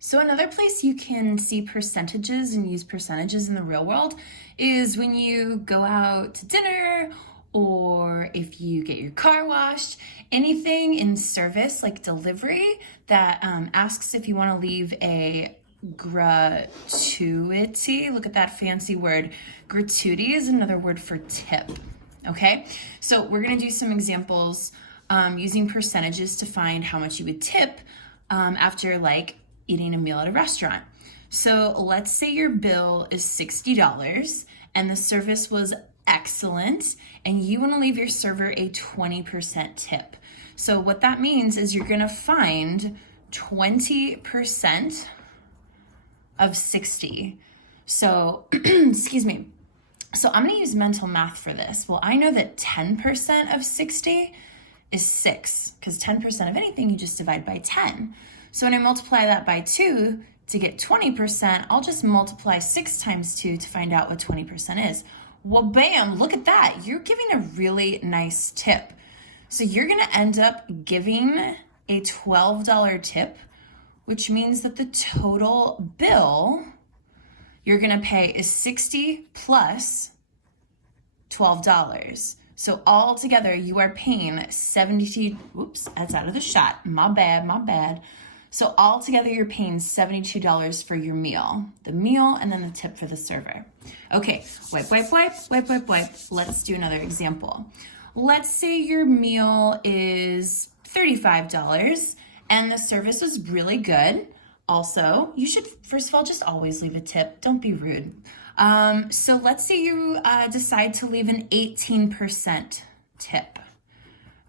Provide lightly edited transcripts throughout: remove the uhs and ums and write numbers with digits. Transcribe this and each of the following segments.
So another place you can see percentages and use percentages in the real world is when you go out to dinner or if you get your car washed, anything in service like delivery that asks if you want to leave a gratuity. Look at that fancy word. Gratuity is another word for tip. Okay, so we're going to do some examples using percentages to find how much you would tip after like eating a meal at a restaurant. So let's say your bill is $60 and the service was excellent and you want to leave your server a 20% tip. So what that means is you're going to find 20% of 60. So, excuse me. So I'm going to use mental math for this. Well, I know that 10% of 60 is 6, because 10% of anything you just divide by 10. So when I multiply that by 2 to get 20%, I'll just multiply 6 times 2 to find out what 20% is. Well, bam, look at that. You're giving a really nice tip. So you're going to end up giving a $12 tip, which means that the total bill you're going to pay is 60 plus $12. So all together you are paying 72, whoops, that's out of the shot. My bad. So all together you're paying $72 for your meal. The meal and then the tip for the server. Okay, wipe. Let's do another example. Let's say your meal is $35 and the service was really good. Also, you should, first of all, just always leave a tip. Don't be rude. So let's say you decide to leave an 18% tip.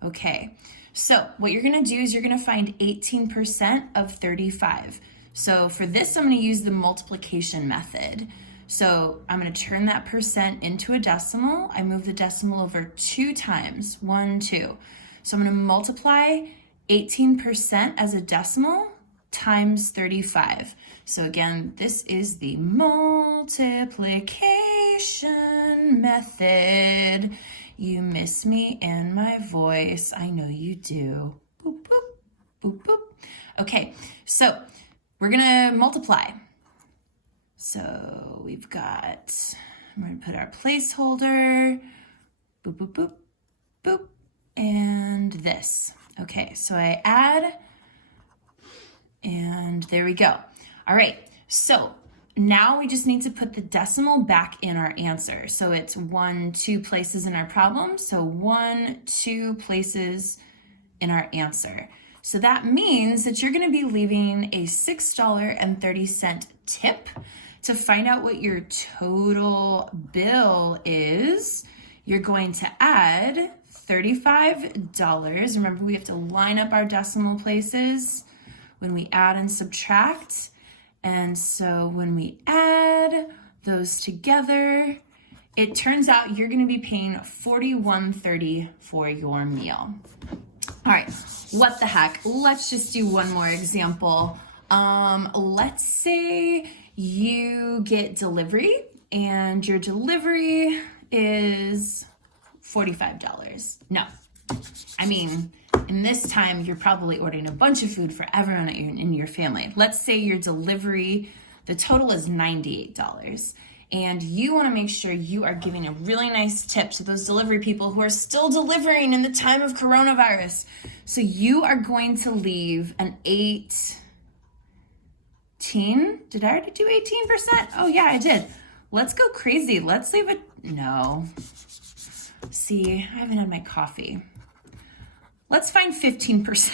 Okay, so what you're gonna do is you're gonna find 18% of 35. So for this, I'm gonna use the multiplication method. So I'm gonna turn that percent into a decimal. I move the decimal over 2 times, 1, 2. So I'm gonna multiply 18% as a decimal times 35. So again, this is the multiplication method. You miss me in my voice. I know you do. Boop, boop, boop, boop. Okay, so we're gonna multiply. So we've got, I'm gonna put our placeholder, boop, boop, boop, boop, and this. Okay, so I add, and there we go. All right, so now we just need to put the decimal back in our answer. So it's 1, 2 places in our problem. So 1, 2 places in our answer. So that means that you're gonna be leaving a $6.30 tip. To find out what your total bill is, you're going to add $35. Remember, we have to line up our decimal places when we add and subtract. And so when we add those together, it turns out you're gonna be paying $41.30 for your meal. All right, what the heck? Let's just do one more example. Let's say you get delivery and your delivery is $45. No, I mean, in this time, you're probably ordering a bunch of food for everyone in your family. Let's say your delivery, the total is $98. And you want to make sure you are giving a really nice tip to those delivery people who are still delivering in the time of coronavirus. So you are going to leave an 18. Did I already do 18%? Oh yeah, I did. Let's go crazy. Let's leave it. No. See, I haven't had my coffee. Let's find 15%.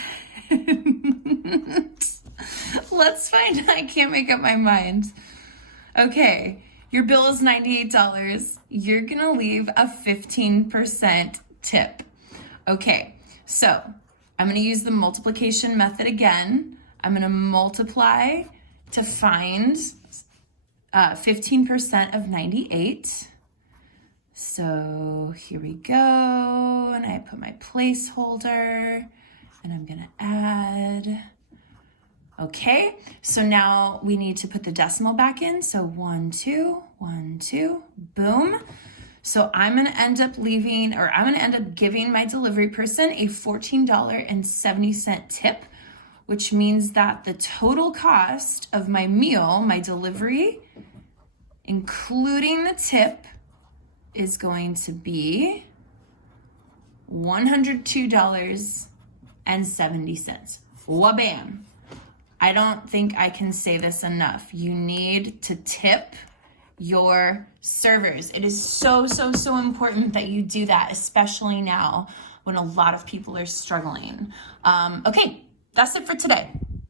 Let's find, I can't make up my mind. Okay, your bill is $98. You're gonna leave a 15% tip. Okay, so I'm gonna use the multiplication method again. I'm gonna multiply to find 15% of 98. So here we go, and I put my placeholder, and I'm gonna add. Okay, so now we need to put the decimal back in. So 1, 2, 1, 2, boom. So I'm gonna end up giving my delivery person a $14.70 tip, which means that the total cost of my meal, my delivery, including the tip, is going to be $102.70. Wha-bam. I don't think I can say this enough. You need to tip your servers. It is so, so, so important that you do that, especially now when a lot of people are struggling. Okay, that's it for today.